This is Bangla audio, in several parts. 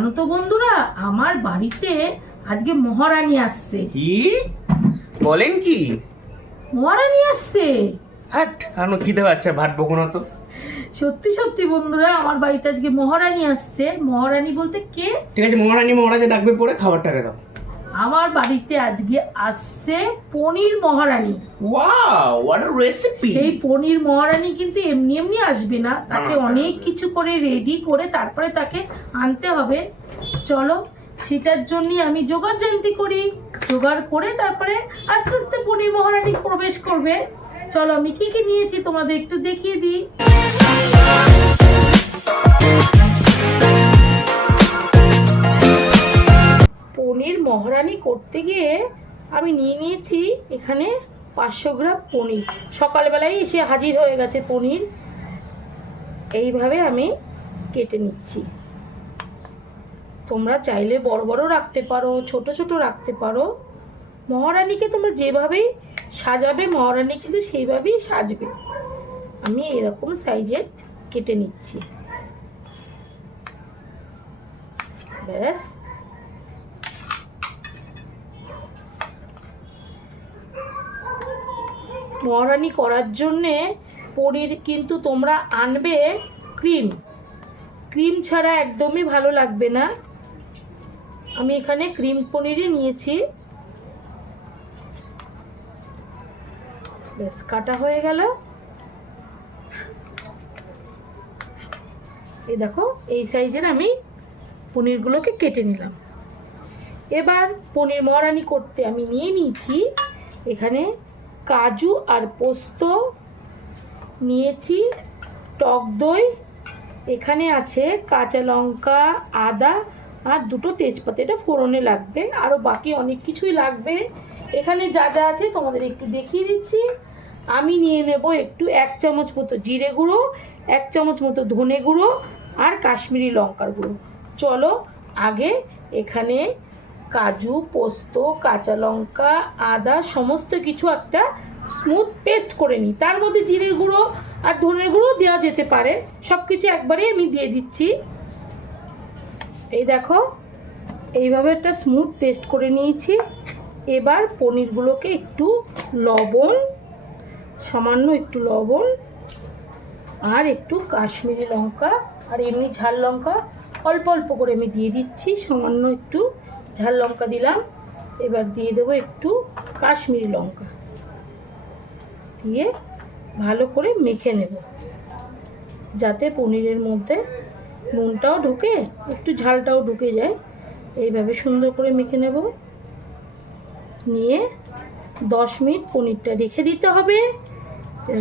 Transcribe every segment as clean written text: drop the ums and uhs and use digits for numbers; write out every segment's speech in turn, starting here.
জানো তো বন্ধুরা, আমার বাড়িতে আজকে মহারানী আসছে। কি বলেন? কি মহারানী আসছে? হাট আনো খিদে পাচ্ছে, ভাত বকো না তো। সত্যি সত্যি বন্ধুরা, আমার বাড়িতে আজকে মহারানী আসছে। মহারানী বলতে কে? ঠিক আছে, মহারানী মহারাজা ডাকবে, পরে খাবার টাকা দাও। আমার বাড়িতে আজকে আসছে paneer maharani. Wow, what a recipe! সেই পনির মহারানী কিন্তু এমনি এমনি আসবে না, তাকে অনেক কিছু করে রেডি করে তারপরে তাকে আনতে হবে। চলো, সেটার জন্য আমি জোগাড় জানতি করি। জোগাড় করে তারপরে আস্তে আস্তে পনির মহারানী প্রবেশ করবে। চলো, আমি কি কি নিয়েছি তোমাদের একটু দেখিয়ে দিই। পনির মহারানী করতে গিয়ে আমি নিয়ে নিয়েছি এখানে 500 গ্রাম পনির। সকালবেলায় এসে হাজির হয়ে গেছে পনির। এইভাবে আমি কেটে নিচ্ছি। তোমরা চাইলে বড় বড় রাখতে পারো, ছোট ছোট রাখতে পারো। মহারানীকে তোমরা যেভাবেই সাজাবে, মহারানী কিন্তু সেইভাবেই সাজবে। আমি এরকম সাইজের কেটে নিচ্ছি। ব্যাস, মহারানী করার জন্যে পনির কিন্তু তোমরা আনবে ক্রিম। ক্রিম ছাড়া একদমই ভালো লাগবে না। আমি এখানে ক্রিম পনিরই নিয়েছি। বেশ, কাটা হয়ে গেল। এই দেখো, এই সাইজের আমি পনিরগুলোকে কেটে নিলাম। এবার পনির মহারানী করতে আমি নিয়ে নিয়েছি এখানে কাজু আর পোস্ত নিয়েছি, টক দই, এখানে আছে কাঁচা লঙ্কা, আদা আর দুটো তেজপাতা। এটা ফোড়নে লাগবে, আরও বাকি অনেক কিছুই লাগবে। এখানে যা যা আছে তোমাদের একটু দেখিয়ে দিচ্ছি। আমি নিয়ে নেব একটু 1 চামচ মতো জিরে গুঁড়ো, 1 চামচ মতো ধনে গুঁড়ো আর কাশ্মীরি লঙ্কার গুঁড়ো। চলো, আগে এখানে কাজু, পোস্ত, কাঁচা লঙ্কা, আদা সমস্ত কিছু একটা স্মুথ পেস্ট করে নিই। তার মধ্যে জিরের গুঁড়ো আর ধনের গুঁড়ো দেওয়া যেতে পারে। সব কিছু একবারে আমি দিয়ে দিচ্ছি। এই দেখো, এইভাবে একটা স্মুথ পেস্ট করে নিয়েছি। এবার পনিরগুলোকে একটু লবণ, সামান্য একটু লবণ আর একটু কাশ্মীরি লঙ্কা আর এমনি ঝাল লঙ্কা অল্প অল্প করে আমি দিয়ে দিচ্ছি। সামান্য একটু ঝাল লঙ্কা দিলাম। এবার দিয়ে দেবো একটু কাশ্মীরি লঙ্কা দিয়ে ভালো করে মেখে নেব, যাতে পনিরের মধ্যে নুনটাও ঢুকে একটু ঝালটাও ঢুকে যায়। এইভাবে সুন্দর করে মেখে নেব। নিয়ে 10 মিনিট পনিরটা রেখে দিতে হবে।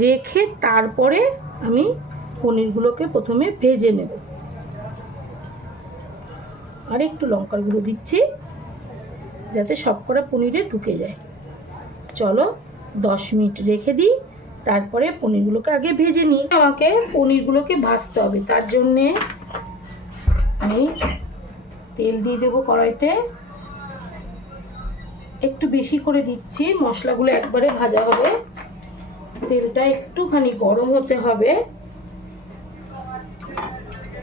রেখে তারপরে আমি পনিরগুলোকে প্রথমে ভেজে নেব। আর একটু লঙ্কার গুঁড়ো দিচ্ছি যাতে সব করে পনিরে ঢুকে যায়। চলো, 10 মিনিট রেখে দিই, তারপরে পনিরগুলোকে আগে ভেজে নিই। আমাকে পনিরগুলোকে ভাজতে হবে, তার জন্যে আমি তেল দিয়ে দেবো কড়াইতে। একটু বেশি করে দিচ্ছি, মশলাগুলো একবারে ভাজা হবে। তেলটা একটুখানি গরম হতে হবে।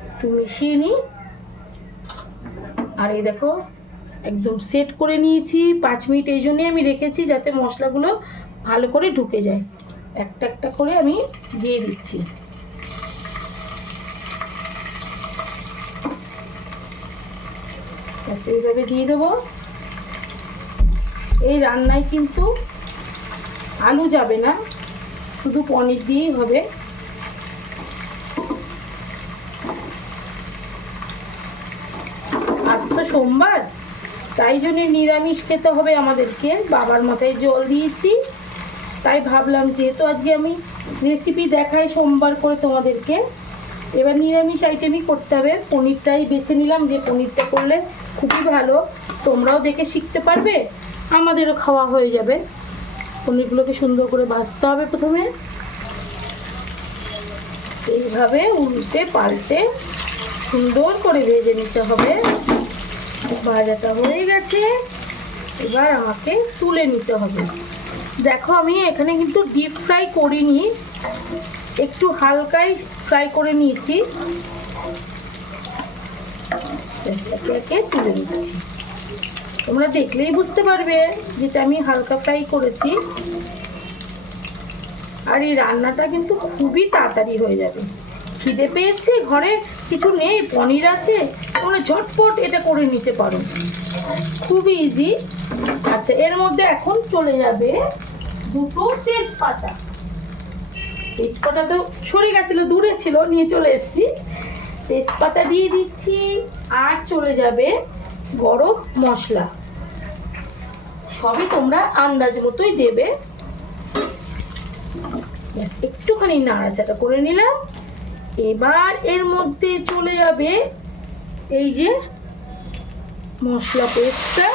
একটু মিশিয়ে নিই। আর এই দেখো, একদম সেট করে নিয়েছি 5 মিনিট। এই জন্যই আমি রেখেছি যাতে মশলাগুলো ভালো করে ঢুকে যায়। একটা একটা করে আমি দিয়ে দিচ্ছি। এইভাবে দিয়ে দেবো। এই রান্নায় কিন্তু আলু যাবে না, শুধু পনির দিয়েই হবে। আজ তো সোমবার, তাই জন্য নিরামিষ খেতে হবে আমাদেরকে। বাবার মাথায় জল দিয়েছি, তাই ভাবলাম যেহেতু আজকে আমি রেসিপি দেখাই সোমবার করে তোমাদেরকে, এবার নিরামিষ আইটেমই করতে হবে। পনিরটাই বেছে নিলাম, যে পনিরটা করলে খুবই ভালো। তোমরাও দেখে শিখতে পারবে, আমাদেরও খাওয়া হয়ে যাবে। পনিরগুলোকে সুন্দর করে ভাজতে হবে প্রথমে। এইভাবে উল্টে পাল্টে সুন্দর করে ভেজে নিতে হবে। ভাজাটা হয়ে গেছে, এবার আমাকে তুলে নিতে হবে। দেখো, আমি এখানে কিন্তু ডিপ ফ্রাই করিনি, একটু হালকাই ফ্রাই করে নিয়েছি। একে একে তুলে নিচ্ছি। তোমরা দেখলেই বুঝতে পারবে যেটা আমি হালকা ফ্রাই করেছি। আর এই রান্নাটা কিন্তু খুবই তাড়াতাড়ি হয়ে যাবে। খিদে পেয়েছে, ঘরে কিছু নেই, পনির আছে, তোমরা ঝটপট এটা করে নিতে পারো, খুবই ইজি। আচ্ছা, এর মধ্যে এখন চলে যাবে দুটো তেজপাতা। তেজপাতা তো সরে গেছিলো, দূরে ছিল, নিয়ে চলে এসেছি। তেজপাতা দিয়ে দিচ্ছি। আর চলে যাবে গরম মশলা। সবই তোমরা আন্দাজ মতোই দেবে। একটুখানি নাড়াচাড়া করে নিলাম। এবার এর মধ্যে চলে যাবে এই যে মশলা পেস্টটা।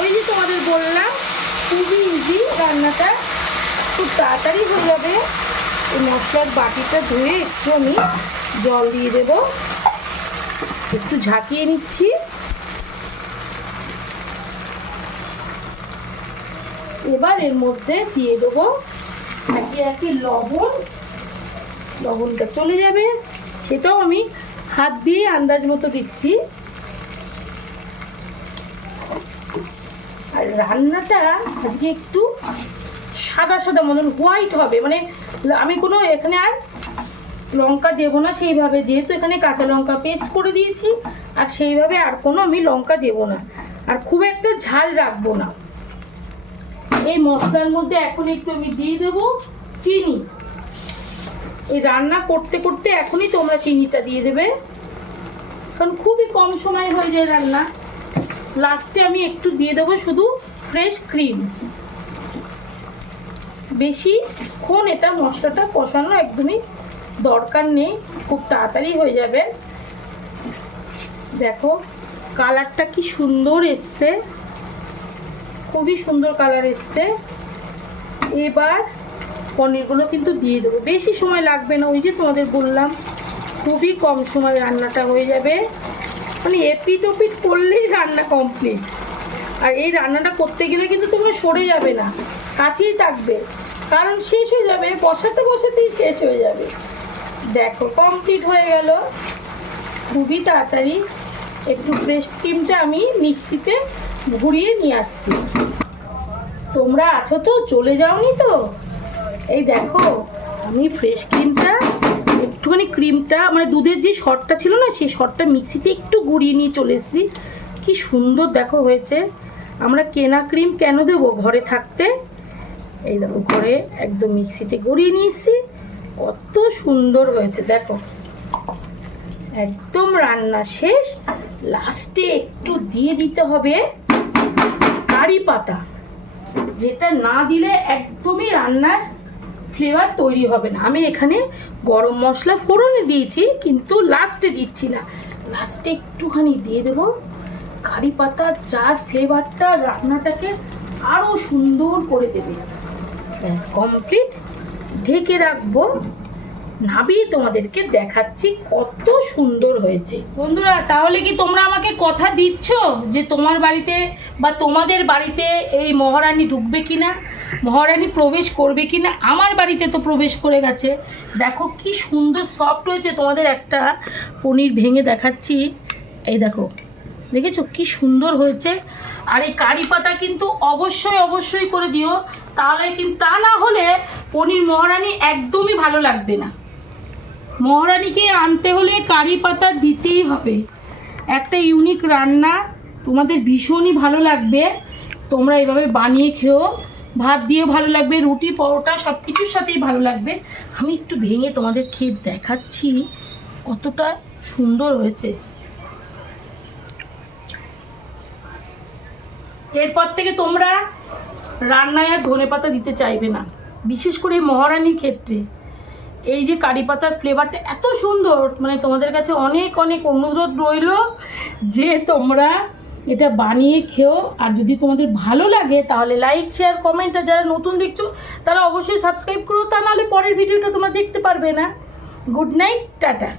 ওই যে তোমাদের বললাম খুবই ইজি রান্নাটা, খুব তাড়াতাড়ি হয়ে যাবে। এই মশলার বাটিটা ধুয়ে একটু আমি জল দিয়ে দেবো, একটু ঝাঁকিয়ে নিচ্ছি। এবার এর মধ্যে দিয়ে দেবো একে একে লবণ। লবণটা চলে যাবে, সেটাও আমি হাত দিয়ে আন্দাজ মতো দিচ্ছি। আর রান্নাটা আজকে একটু সাদা সাদা মতন হোয়াইট হবে, মানে আমি কোনো এখানে আর লঙ্কা দেবো না সেইভাবে, যেহেতু এখানে কাঁচা লঙ্কা পেস্ট করে দিয়েছি। আর সেইভাবে আর কোনো আমি লঙ্কা দেবো না, আর খুব একটা ঝাল রাখবো না। এই মশলার মধ্যে এখন একটু আমি দিয়ে দেবো চিনি। এই রান্না করতে করতে এখনই তোমরা চিনিটা দিয়ে দেবে, কারণ খুবই কম সময় হয়ে যায় রান্না। লাস্টে আমি একটু দিয়ে দেবো শুধু ফ্রেশ ক্রিম। বেশিক্ষণ এটা মশলাটা কষানো একদমই দরকার নেই, খুব তাড়াতাড়ি হয়ে যাবে। দেখো কালারটা কি সুন্দর এসছে, খুবই সুন্দর কালার এসছে। এবার পনিরগুলো কিন্তু দিয়ে দেবো, বেশি সময় লাগবে না। ওই যে তোমাদের বললাম খুবই কম সময় রান্নাটা হয়ে যাবে, মানে এপিট ওপিট করলেই রান্না কমপ্লিট। আর এই রান্নাটা করতে গেলে কিন্তু তোমরা সরে যাবে না, কাছেই থাকবে, কারণ শেষ হয়ে যাবে, বসাতে বসাতেই শেষ হয়ে যাবে। দেখো কমপ্লিট হয়ে গেল খুবই তাড়াতাড়ি। একটু ফ্রেশ ক্রিমটা আমি মিক্সিতে ঘুরিয়ে নিয়ে আসছি। তোমরা আছো তো, চলে যাওনি তো? এই দেখো আমি ফ্রেশ ক্রিমটা একটুখানি, ক্রিমটা মানে দুধের যে শটটা ছিল না, সেই শটটা মিক্সিতে একটু ঘুরিয়ে নিয়ে চলে এসেছি। কি সুন্দর দেখো হয়েছে। আমরা কেনা ক্রিম কেন দেবো ঘরে থাকতে? এই দেখো ঘরে একদম মিক্সিতে গড়িয়ে নিয়েছি, কত সুন্দর হয়েছে দেখো। একদম রান্না শেষ। লাস্টে একটু দিয়ে দিতে হবে কারি পাতা, যেটা না দিলে একদমই রান্নার ফ্লেভার তৈরি হবে না। আমি এখানে গরম মশলা ফোড়নে দিয়েছি, কিন্তু লাস্টে দিচ্ছি না, লাস্টে একটুখানি দিয়ে দেবো কারি পাতা, যার ফ্লেভারটা রান্নাটাকে আরও সুন্দর করে দেবে। ব্যাস কমপ্লিট। ঢেকে রাখবো, নাবিয়ে তোমাদেরকে দেখাচ্ছি কত সুন্দর হয়েছে। বন্ধুরা তাহলে কি তোমরা আমাকে কথা দিচ্ছ যে তোমার বাড়িতে বা তোমাদের বাড়িতে এই মহারানী ঢুকবে কিনা, মহারানী প্রবেশ করবে কিনা? আমার বাড়িতে তো প্রবেশ করে গেছে। দেখো কি সুন্দর সফট হয়েছে। তোমাদের একটা পনির ভেঙে দেখাচ্ছি, এই দেখো, দেখেছো কি সুন্দর হয়েছে। আর এই কারি পাতা কিন্তু অবশ্যই অবশ্যই করে দিও, তাহলে কিন্তু, তা না হলে পনির মহারানী একদমই ভালো লাগবে না। মহারানীকে আনতে হলে কারি পাতা দিতেই হবে। একটা ইউনিক রান্না, তোমাদের ভীষণই ভালো লাগবে। তোমরা এভাবে বানিয়ে খেও, ভাত দিয়ে ভালো লাগবে, রুটি পরোটা সব কিছুর সাথেই ভালো লাগবে। আমি একটু ভেঙে তোমাদের খেয়ে দেখাচ্ছি কতটা সুন্দর হয়েছে। এরপর থেকে তোমরা রান্নায় আর ধনেপাতা দিতে চাইবে না, বিশেষ করে মহারানীর ক্ষেত্রে। এই যে কারি পাতার ফ্লেভারটা এত সুন্দর, মানে তোমাদের কাছে অনেক অনেক অনুরোধ রইল যে তোমরা এটা বানিয়ে খেও। আর যদি তোমাদের ভালো লাগে তাহলে লাইক শেয়ার কমেন্ট, আর যারা নতুন দেখছো তারা অবশ্যই সাবস্ক্রাইব করো, তা নাহলে পরের ভিডিওটা তোমরা দেখতে পারবে না। Good night, tata.